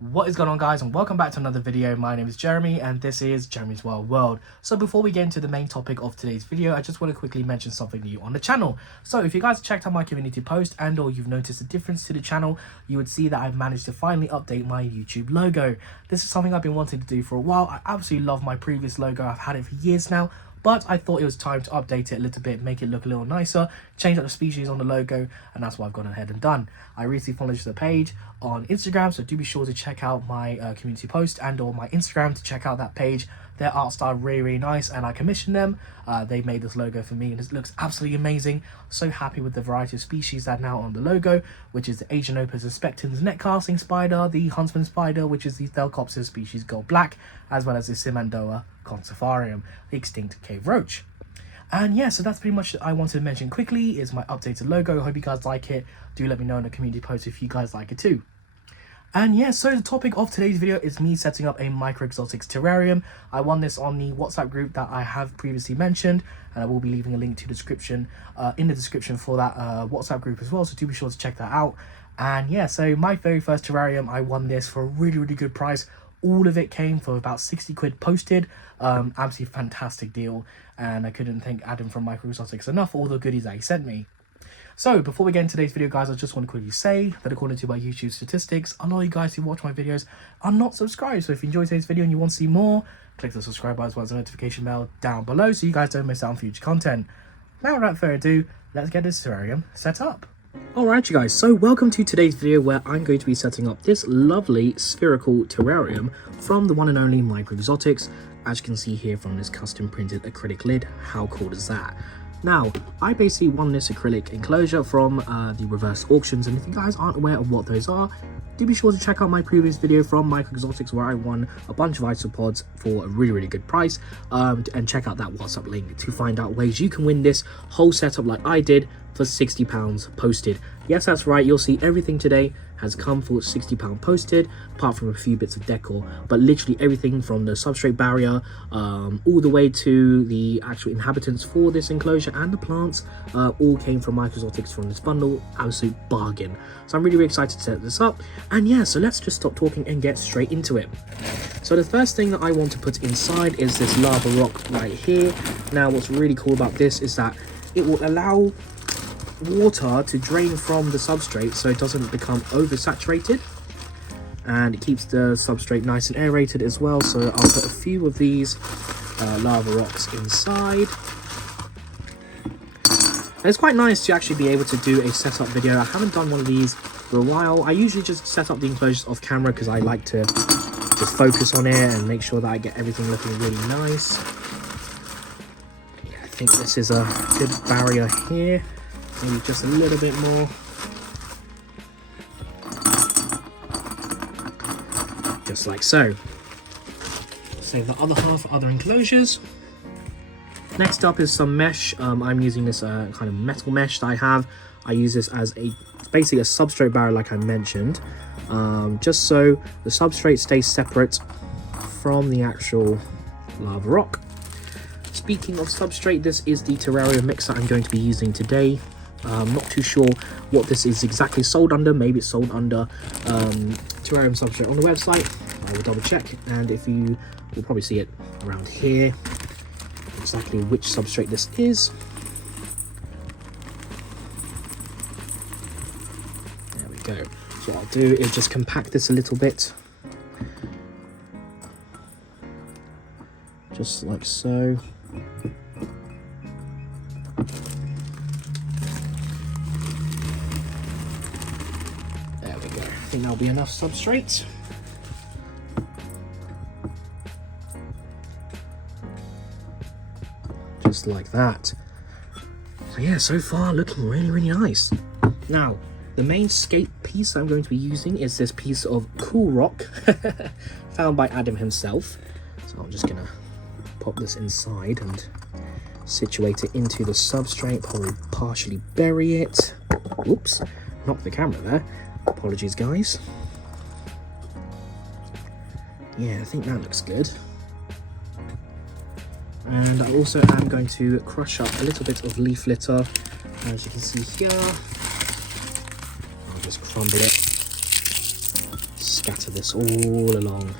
What is going on, guys, and welcome back to another video. My name is Jeremy and this is Jeremy's Wild World. So before we get into the main topic of today's video, I just want to quickly mention something new on the channel. So if you guys checked out my community post and or you've noticed a difference to the channel, you would see that I've managed to finally update my YouTube logo. This is something I've been wanting to do for a while. I absolutely love my previous logo. I've had it for years now, but I thought it was time to update it a little bit, make it look a little nicer, change up the species on the logo, and that's what I've gone ahead and done. I recently published the page on Instagram, so do be sure to check out my community post and or my Instagram to check out that page. Their art style really nice, and I commissioned them. They made this logo for me and it looks absolutely amazing. So happy with the variety of species that are now on the logo, which is the Asian Opus aspectans net casting spider, the huntsman spider, which is the Thelcopsis species gold black, as well as the Simandoa conservarium, the extinct cave roach. And yeah, so that's pretty much I wanted to mention quickly is my updated logo. I hope you guys like it. Do let me know in the community post if you guys like it too. And yeah, so the topic of today's video is me setting up a MicroExotics terrarium. I won this on the WhatsApp group that I have previously mentioned, and I will be leaving a link to the description in the description for that WhatsApp group as well, so do be sure to check that out. And yeah, so my very first terrarium, I won this for a really good price. All of it came for about 60 quid posted. Absolutely fantastic deal, and I couldn't thank Adam from MicroExotics enough for all the goodies that he sent me. So before we get into today's video, guys, I just want to quickly say that according to my YouTube statistics, a lot of you guys who watch my videos are not subscribed. So if you enjoyed today's video and you want to see more, click the subscribe button as well as the notification bell down below so you guys don't miss out on future content. Now without further ado, let's get this terrarium set up. Alright you guys, so welcome to today's video where I'm going to be setting up this lovely spherical terrarium from the one and only MicroExotics. As you can see here from this custom printed acrylic lid, how cool is that? Now, I basically won this acrylic enclosure from the reverse auctions, and if you guys aren't aware of what those are, do be sure to check out my previous video from MicroExotics where I won a bunch of isopods for a really good price, and check out that WhatsApp link to find out ways you can win this whole setup like I did for £60 posted. Yes, that's right, you'll see everything today has come for £60 posted, apart from a few bits of decor, but literally everything from the substrate barrier all the way to the actual inhabitants for this enclosure and the plants all came from MicroExotics from this bundle. Absolute bargain. So I'm really excited to set this up, and yeah, so let's just stop talking and get straight into it. So the first thing that I want to put inside is this lava rock right here. Now what's really cool about this is that it will allow water to drain from the substrate so it doesn't become oversaturated, and it keeps the substrate nice and aerated as well. So I'll put a few of these lava rocks inside. And it's quite nice to actually be able to do a setup video. I haven't done one of these for a while. I usually just set up the enclosures off camera because I like to just focus on it and make sure that I get everything looking really nice. Yeah, I think this is a good barrier here. Maybe just a little bit more. Just like so. Save the other half for other enclosures. Next up is some mesh. I'm using this kind of metal mesh that I have. I use this as basically a substrate barrier like I mentioned. Just so the substrate stays separate from the actual lava rock. Speaking of substrate, this is the terrarium mix that I'm going to be using today. I'm not too sure what this is exactly sold under. Maybe it's sold under terrarium substrate on the website. I will double check, and if you will probably see it around here exactly which substrate this is. There we go. So what I'll do is just compact this a little bit, just like so. I think that'll be enough substrate. Just like that. So yeah, so far looking really nice. Now, the main scape piece I'm going to be using is this piece of cool rock found by Adam himself. So I'm just gonna pop this inside and situate it into the substrate, probably partially bury it. Oops, knocked the camera there. Apologies, guys. Yeah, I think that looks good. And I also am going to crush up a little bit of leaf litter, as you can see here. I'll just crumble it scatter this all along.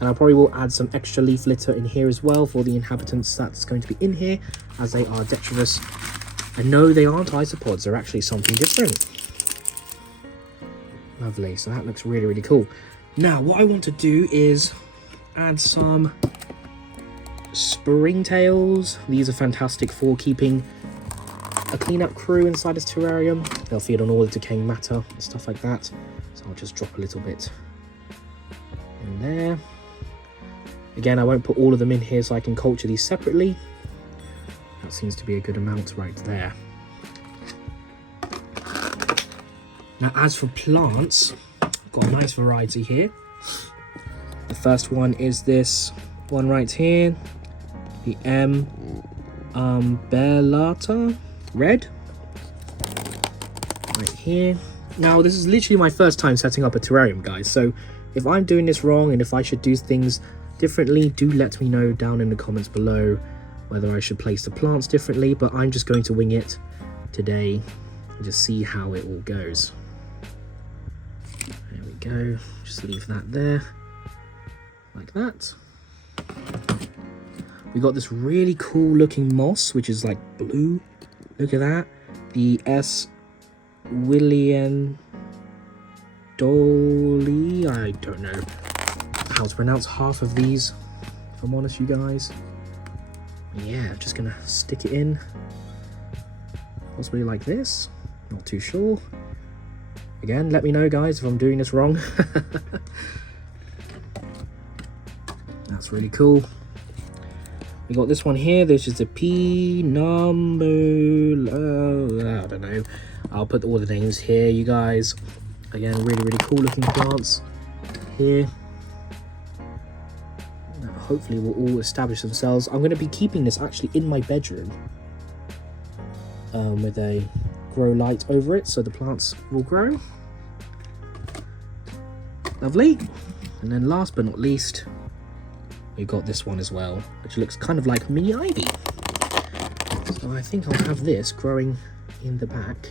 And I probably will add some extra leaf litter in here as well for the inhabitants that's going to be in here, as they are detritus. And no, they aren't isopods, they're actually something different. Lovely, so that looks really, really cool. Now, what I want to do is add some springtails. These are fantastic for keeping a cleanup crew inside this terrarium. They'll feed on all the decaying matter and stuff like that. So I'll just drop a little bit in there. Again, I won't put all of them in here so I can culture these separately. That seems to be a good amount right there. Now, as for plants, I've got a nice variety here. The first one is this one right here, the M. Umbellata red, right here. Now, this is literally my first time setting up a terrarium, guys, so if I'm doing this wrong and if I should do things differently, do let me know down in the comments below whether I should place the plants differently, but I'm just going to wing it today and just see how it all goes. There we go, just leave that there, like that. We got this really cool looking moss, which is like blue. Look at that. The S. William Dolly. I don't know how to pronounce half of these, if I'm honest, you guys. Yeah, I'm just gonna stick it in. Possibly like this. Not too sure. Again, let me know, guys, if I'm doing this wrong. That's really cool. We got this one here. This is a P number. I don't know. I'll put all the names here, you guys. Again, really, really cool looking plants here. Now, hopefully, will all establish themselves. I'm going to be keeping this actually in my bedroom with a grow light over it, so the plants will grow. Lovely. And then, last but not least, we got this one as well, which looks kind of like mini ivy. So I think I'll have this growing in the back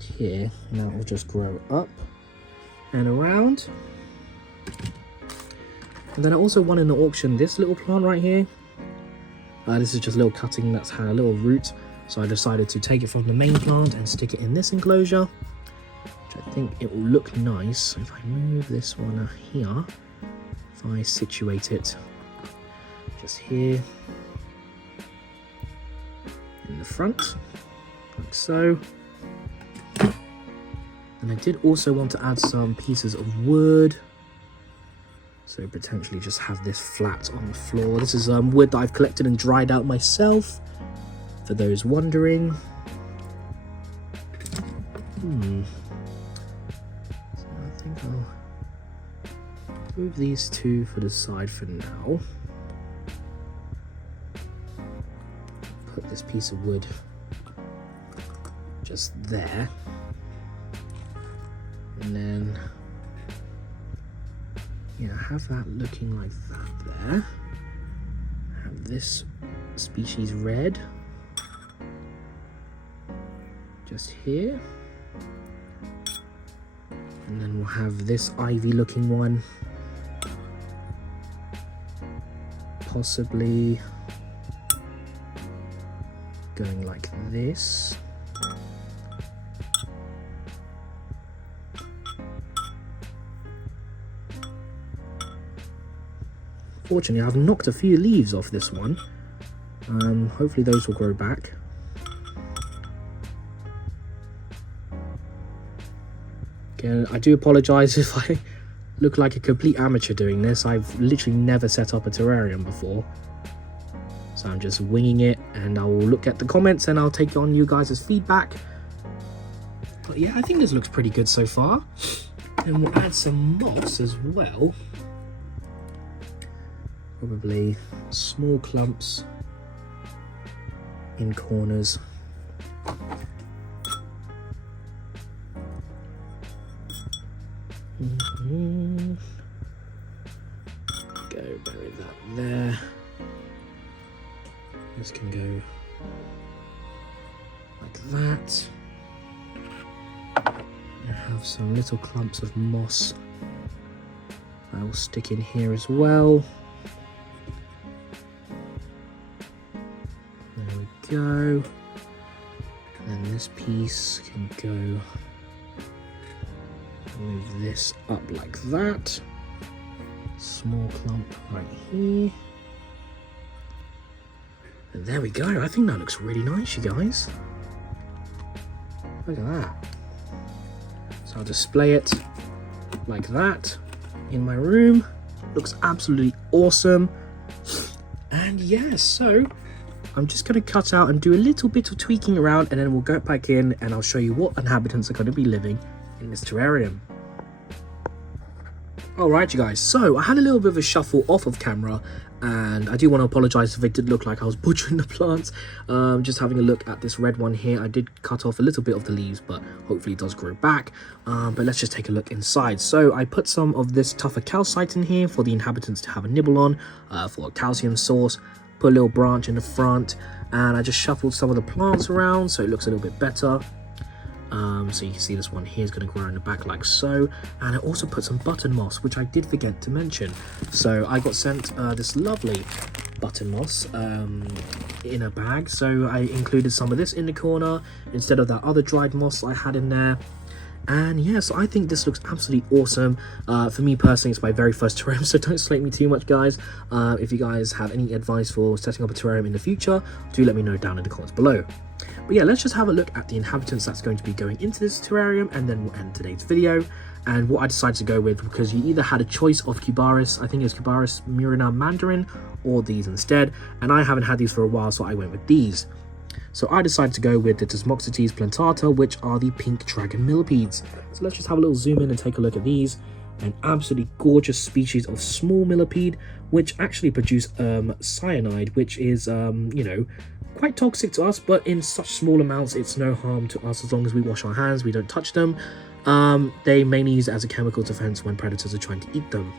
here, and that will just grow up and around. And then I also won in the auction this little plant right here. This is just a little cutting that's had a little root, so I decided to take it from the main plant and stick it in this enclosure. I think it will look nice if I move this one here, if I situate it just here in the front, like so. And I did also want to add some pieces of wood, so potentially just have this flat on the floor. This is wood that I've collected and dried out myself, for those wondering. I'll move these two for the side for now. Put this piece of wood just there. And then, yeah, have that looking like that there. Have this species red just here. And then we'll have this ivy looking one possibly going like this. Fortunately, I've knocked a few leaves off this one. Hopefully those will grow back. Again, I do apologise if I look like a complete amateur doing this. I've literally never set up a terrarium before. So I'm just winging it, and I will look at the comments and I'll take on you guys' feedback. But yeah, I think this looks pretty good so far. And we'll add some moss as well. Probably small clumps in corners. Go bury that there. This can go like that. have some little clumps of moss I will stick in here as well. There we go. And then this piece can go, move this up like that. Small clump right here. And there we go. I think that looks really nice, you guys. Look at that. So I'll display it like that in my room. Looks absolutely awesome. And yeah, so I'm just going to cut out and do a little bit of tweaking around, and then we'll go back in and I'll show you what inhabitants are going to be living in this terrarium. Alright you guys, so I had a little bit of a shuffle off of camera, and I do want to apologise if it did look like I was butchering the plants. Just having a look at this red one here, I did cut off a little bit of the leaves, but hopefully it does grow back. But let's just take a look inside. So I put some of this tougher calcite in here for the inhabitants to have a nibble on, for a calcium source. Put a little branch in the front, and I just shuffled some of the plants around so it looks a little bit better. So you can see this one here is going to grow in the back like so. And I also put some button moss, which I did forget to mention. So I got sent this lovely button moss in a bag, so I included some of this in the corner instead of that other dried moss I had in there. And yeah, so I think this looks absolutely awesome. For me personally, it's my very first terrarium, so don't slate me too much, guys. If you guys have any advice for setting up a terrarium in the future, do let me know down in the comments below. But yeah, let's just have a look at the inhabitants that's going to be going into this terrarium, and then we'll end today's video. And what I decided to go with, because you either had a choice of Cubaris, I think it was Cubaris Murina Mandarin, or these instead, and I haven't had these for a while, so I went with these. So I decided to go with the Desmoxetes plantata, which are the pink dragon millipedes. So let's just have a little zoom in and take a look at these. An absolutely gorgeous species of small millipede, which actually produce cyanide, which is, you know, quite toxic to us, but in such small amounts, it's no harm to us as long as we wash our hands, we don't touch them. They mainly use it as a chemical defense when predators are trying to eat them.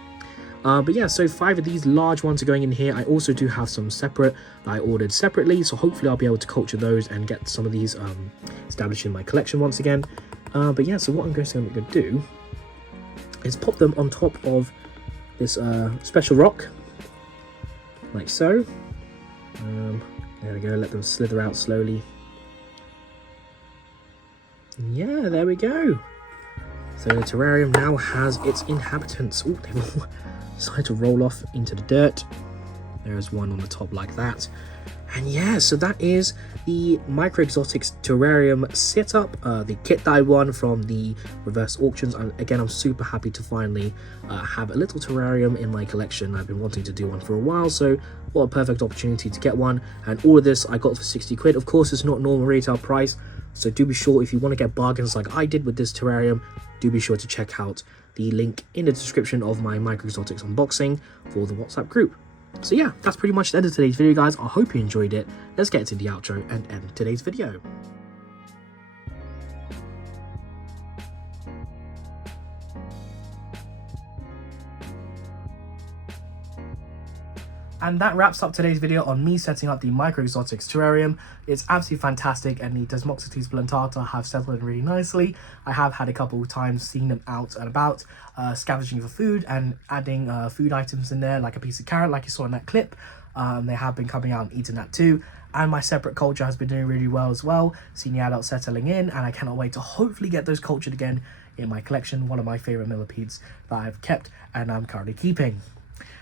But yeah, so 5 of these large ones are going in here. I also do have some separate that I ordered separately, so hopefully I'll be able to culture those and get some of these established in my collection once again. But yeah, so what I'm going to do is pop them on top of this special rock, like so. There we go, let them slither out slowly. And yeah, there we go. So the terrarium now has its inhabitants. Oh, they've all decided to roll off into the dirt. There's one on the top like that. And yeah, so that is the MicroExotics terrarium setup, the kit that I won from the reverse auctions. And again, I'm super happy to finally have a little terrarium in my collection. I've been wanting to do one for a while, so what a perfect opportunity to get one. And all of this I got for 60 quid. Of course, it's not normal retail price, so do be sure, if you want to get bargains like I did with this terrarium, do be sure to check out the link in the description of my MicroExotics unboxing for the WhatsApp group. So yeah, that's pretty much the end of today's video, guys. I hope you enjoyed it. Let's get into the outro and end today's video. And that wraps up today's video on me setting up the MicroExotics terrarium. It's absolutely fantastic, and the Desmoxetes plantata have settled in really nicely. I have had a couple of times seen them out and about, scavenging for food and adding food items in there, like a piece of carrot, like you saw in that clip. They have been coming out and eating that too. And my separate culture has been doing really well as well, seeing the adults settling in, and I cannot wait to hopefully get those cultured again in my collection. One of my favorite millipedes that I've kept and I'm currently keeping.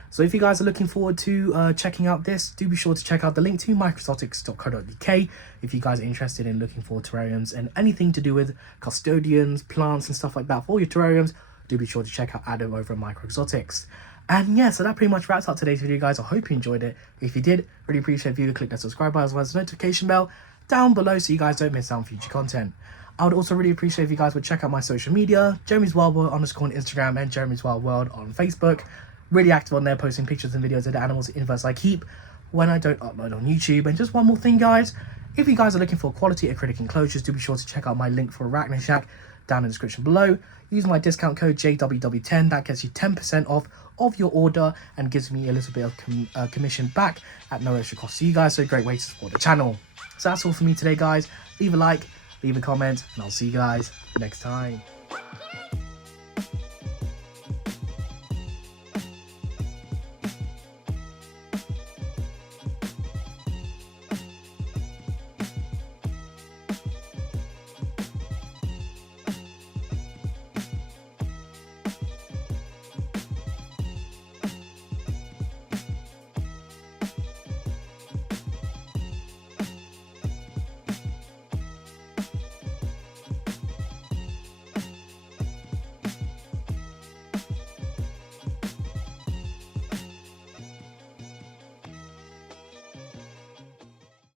So if you guys are looking forward to checking out this, do be sure to check out the link to microexotics.co.uk if you guys are interested in looking for terrariums and anything to do with custodians, plants and stuff like that for your terrariums. Do be sure to check out Adam over at MicroExotics. And yeah, so that pretty much wraps up today's video, guys. I hope you enjoyed it. If you did, really appreciate if you would click that subscribe button as well as the notification bell down below so you guys don't miss out on future content. I would also really appreciate if you guys would check out my social media, Jeremy's Wild World _ on Instagram and Jeremy's Wild World on Facebook. Really active on there, posting pictures and videos of the animals in the universe I keep when I don't upload on YouTube. And just one more thing, guys, if you guys are looking for quality acrylic enclosures, do be sure to check out my link for Arachnid Shack down in the description below. Use my discount code JWW10, that gets you 10% off of your order and gives me a little bit of commission back at no extra cost to you guys, so a great way to support the channel. So that's all for me today, guys. Leave a like, leave a comment, and I'll see you guys next time.